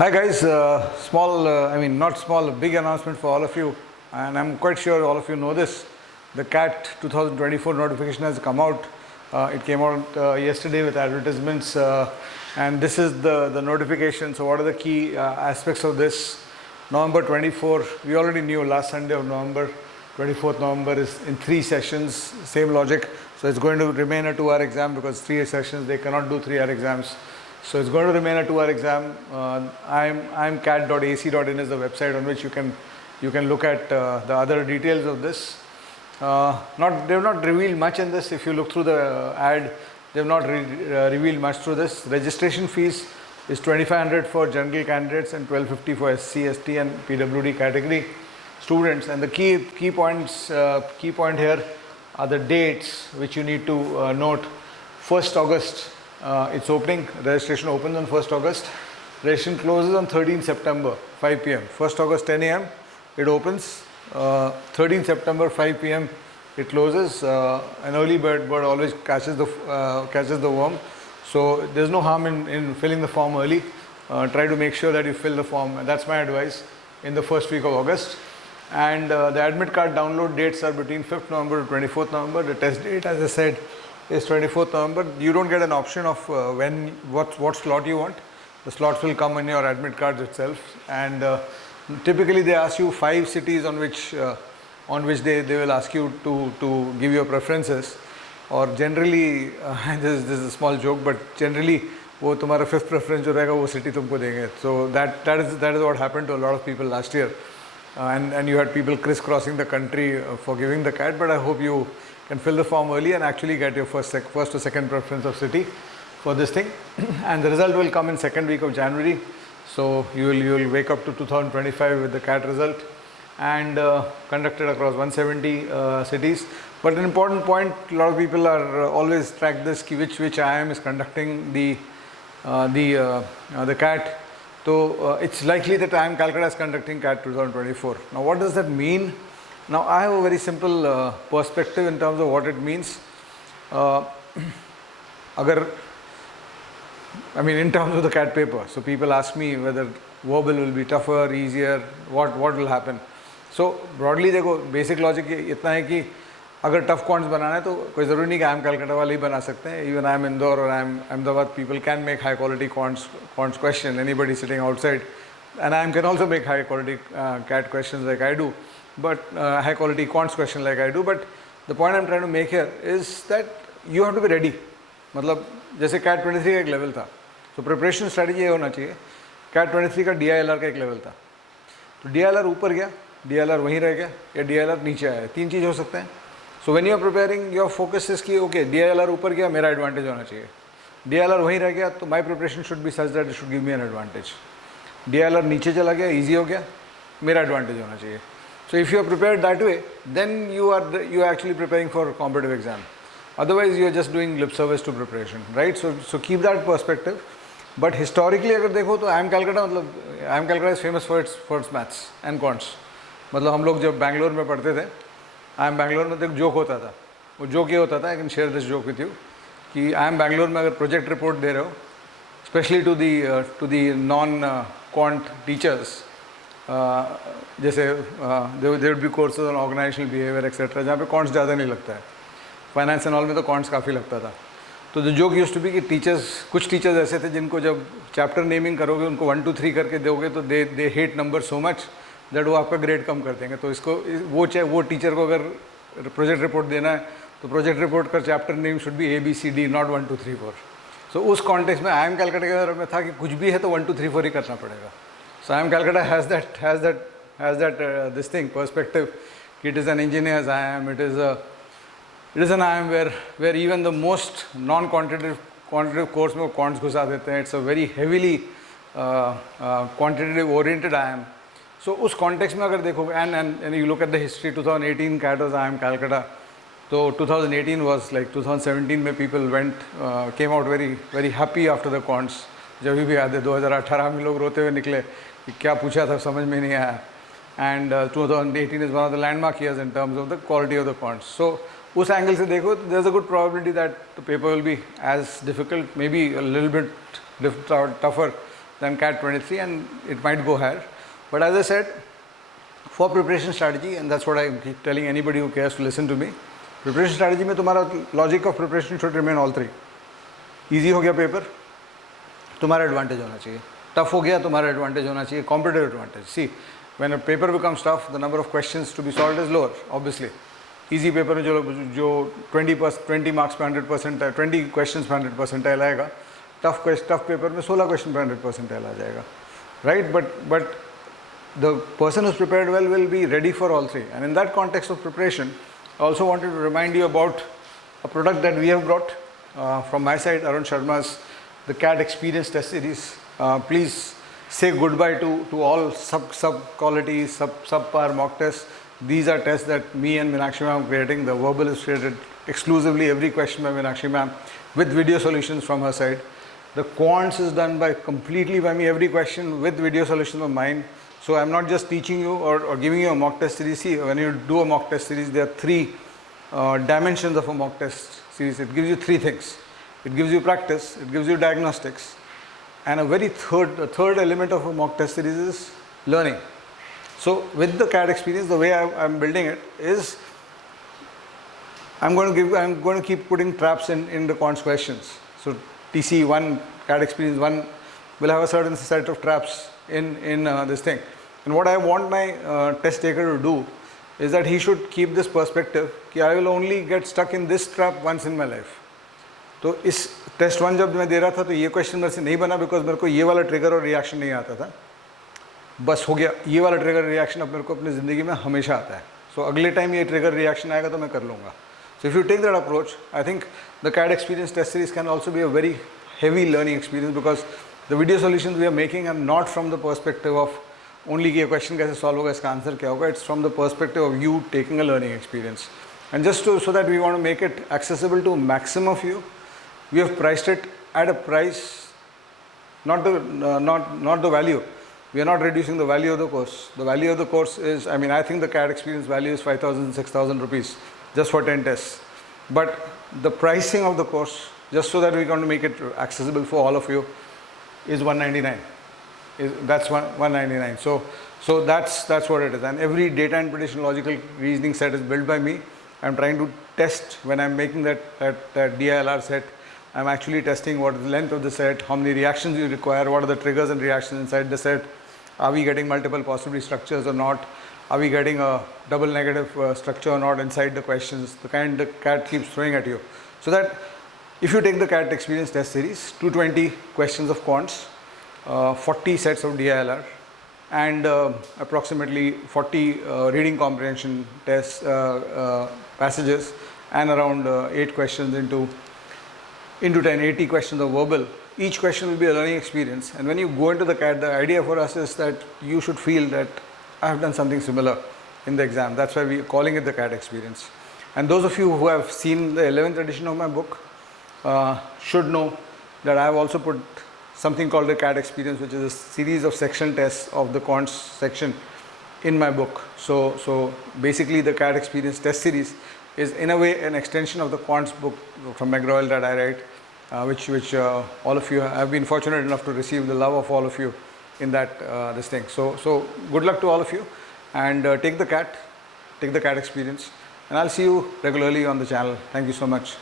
Hi guys, not small, big announcement for all of you, and I'm quite sure all of you know this. The CAT 2024 notification has come out. It came out yesterday with advertisements, and this is the notification. So what are the key aspects of this? November 24, we already knew last Sunday of November, 24th November is in 3 sessions, same logic. So it's going to remain a 2-hour exam because 3 sessions, they cannot do 3-hour exams. So it's going to remain a 2-hour exam. IIMcat.ac.in is the website on which you can look at the other details of this. They've not revealed much in this. If you look through the ad, they've not revealed much through this. Registration fees is 2,500 for general candidates and 1,250 for SC, ST and PWD category students. And the key point here are the dates which you need to note. 1st August. It's opening, registration opens on 1st August, registration closes on 13th September, 5 p.m. 1st August 10 a.m. it opens, 13th September 5 p.m. it closes. An early bird always catches the worm, so there's no harm in filling the form early. Try to make sure that you fill the form, and that's my advice, in the first week of August. And the admit card download dates are between 5th November to 24th November. The test date, as I said, is 24th November. You don't get an option of what slot you want. The slots will come in your admit cards itself, and typically they ask you 5 cities on which they will ask you to give your preferences, or generally this is a small joke, but generally वो तुम्हारा 5th preference जो रहेगा वो city तुमको देंगे. So that is what happened to a lot of people last year, and you had people crisscrossing the country for giving the CAT. But I hope you can fill the form early and actually get your first or second preference of city for this thing. And the result will come in 2nd week of January. So you will wake up to 2025 with the CAT result, and conducted across 170 cities. But an important point, a lot of people are always track this, which IIM is conducting the CAT. So it's likely that IIM Calcutta is conducting CAT 2024. Now what does that mean? Now I have a very simple perspective in terms of what it means. In terms of the CAT paper. So people ask me whether verbal will be tougher, easier, what will happen. So broadly देखो, basic logic इतना है कि अगर tough quants बनाना है तो कोई ज़रूरी नहीं कि IIM Calcutta वाले ही बना सकते हैं. Even IIM Indore or IIM Ahmedabad, people can make high quality quants question. Anybody sitting outside, and IIM can also make high quality CAT questions like I do. But high quality quants question like I do. But the point I'm trying to make here is that you have to be ready. मतलब जैसे CAT 23 का एक level था, तो preparation strategy ये होना चाहिए. CAT 23 का DILR का एक लेवल था, तो DILR ऊपर गया, DILR वहीं रह गया, या DILR नीचे आया. 3 चीज़ हो सकते हैं. So when you are preparing, your focus is कि ओके DILR ऊपर गया, मेरा एडवांटेज होना चाहिए. DILR वहीं रह गया, तो माई preparation should be such that it should give me an advantage. DILR नीचे चला गया, ईजी हो गया, मेरा एडवांटेज होना चाहिए. So if you are prepared that way, then you are actually preparing for a competitive exam. Otherwise, you are just doing lip service to preparation, right? So keep that perspective. But historically, अगर देखो तो IIM Calcutta is famous for its maths and quants. मतलब हम लोग जब बैंगलोर में पढ़ते थे, IIM बैंगलोर में तो एक जोक होता था. वो जोक ये होता था, I can share this joke with you, कि IIM बैंगलोर में अगर प्रोजेक्ट रिपोर्ट दे रहे हो, especially to the non-quant teachers. जैसे there would be courses on organizational behavior etc. जहाँ पे कॉन्ट्स ज़्यादा नहीं लगता है. फाइनेंस एंड ऑल में तो कॉन्ट्स काफ़ी लगता था. तो the joke used to be कि कुछ टीचर्स ऐसे थे जिनको जब चैप्टर नेमिंग करोगे, उनको 1 2 3 करके दोगे तो they hate number so much that वो आपका ग्रेड कम कर देंगे. तो इसको वो टीचर को अगर प्रोजेक्ट रिपोर्ट देना है तो प्रोजेक्ट रिपोर्ट का chapter name should be ABCD, not 1 2 3 4. सो उस कॉन्टेक्स्ट में IIM Calcutta के बारे में था कि कुछ भी है तो 1 2 3 4 ही करना पड़ेगा. So IIM Calcutta has that this thing perspective. It is an engineer's IIM. It is an IIM where even the most non-quantitative course में quants घुसा देते हैं. It's a very heavily quantitative oriented IIM. So उस context में अगर देखो, and you look at the history, 2018 CAT was IIM Calcutta. So 2018 was like 2017 में people came out very very happy after the quants. जब भी याद है 2018 में लोग रोते हुए निकले कि क्या पूछा था समझ में नहीं आया. And 2018 is one of the landmark years in terms of the quality of the quants. So उस एंगल से देखो, there's a good probability that the paper will be as difficult, maybe a little bit tougher than CAT 23, and it might go higher. But as I said, for preparation strategy, and that's what I keep telling anybody who cares to listen to me, preparation strategy में तुम्हारा logic of preparation should remain all three. Easy हो गया paper, तुम्हारा advantage होना चाहिए. Tough हो गया, तुम्हारा advantage होना चाहिए. Competitive advantage. See, when a paper becomes tough, the number of questions to be solved is lower, obviously. Easy paper में जो 20 marks पे 100%, 20 questions पे 100% आएगा, tough paper में 16 question पे 100% आ जाएगा, right? But the person who's prepared well will be ready for all three. And in that context of preparation, I also wanted to remind you about a product that we have brought from my side, Arun Sharma's the CAT Experience Test Series. Please say goodbye to all sub-quality, subpar mock tests. These are tests that me and Meenakshi ma'am are creating. The verbal is created exclusively, every question by Meenakshi ma'am with video solutions from her side. The quants is done completely by me, every question with video solutions of mine. So I'm not just teaching you or giving you a mock test series. See, when you do a mock test series, there are three dimensions of a mock test series. It gives you three things. It gives you practice, it gives you diagnostics, and a third element of a mock test series is learning. So with the CAT experience, the way I'm building it is I'm going to keep putting traps in the quants questions. So TC1, CAT experience 1 will have a certain set of traps in this thing. And what I want my test taker to do is that he should keep this perspective कि I will only get stuck in this trap once in my life. तो इस test 1 जब मैं दे रहा था तो ये question मेरे से नहीं बना बिकॉज मेरे को ये वाला ट्रिगर और रिएक्शन नहीं आता था. बस हो गया, ये वाला ट्रिगर रिएक्शन अब मेरे को अपनी ज़िंदगी में हमेशा आता है. सो अगले टाइम ये ट्रिगर रिएक्शन आएगा तो मैं कर लूँगा. So if you take that approach, I think the CAT experience test series can also be a very heavy learning experience because the video solutions we are making are not from the perspective of only कि ये question कैसे solve होगा, इसका answer क्या होगा. It's from the perspective of you taking a learning experience. And just so that we want to make it accessible to maximum of you, we have priced it at a price, not the value. We are not reducing the value of the course. The value of the course is, I think the CAT experience value is 5,000, 6,000 rupees just for 10 tests. But the pricing of the course, just so that we want to make it accessible for all of you, is 199. That's 199. So that's what it is. And every data and prediction logical reasoning set is built by me. I'm trying to test when I'm making that DILR set. I'm actually testing what is the length of the set, how many reactions you require, what are the triggers and reactions inside the set. Are we getting multiple possibility structures or not? Are we getting a double negative structure or not inside the questions? The kind the CAT keeps throwing at you. So that if you take the CAT experience test series, 220 questions of quants, 40 sets of DILR, and approximately 40 reading comprehension tests, passages, and around 8 questions into 10, 80 questions of verbal. Each question will be a learning experience. And when you go into the CAT, the idea for us is that you should feel that I have done something similar in the exam. That's why we are calling it the CAT experience. And those of you who have seen the 11th edition of my book should know that I have also put something called the CAT experience, which is a series of section tests of the quants section in my book. So basically the CAT experience test series is in a way an extension of the quants book from McGraw-Hill that I write, which all of you have been fortunate enough to receive the love of all of you in that this thing. So good luck to all of you, and take the CAT experience, and I'll see you regularly on the channel. Thank you so much.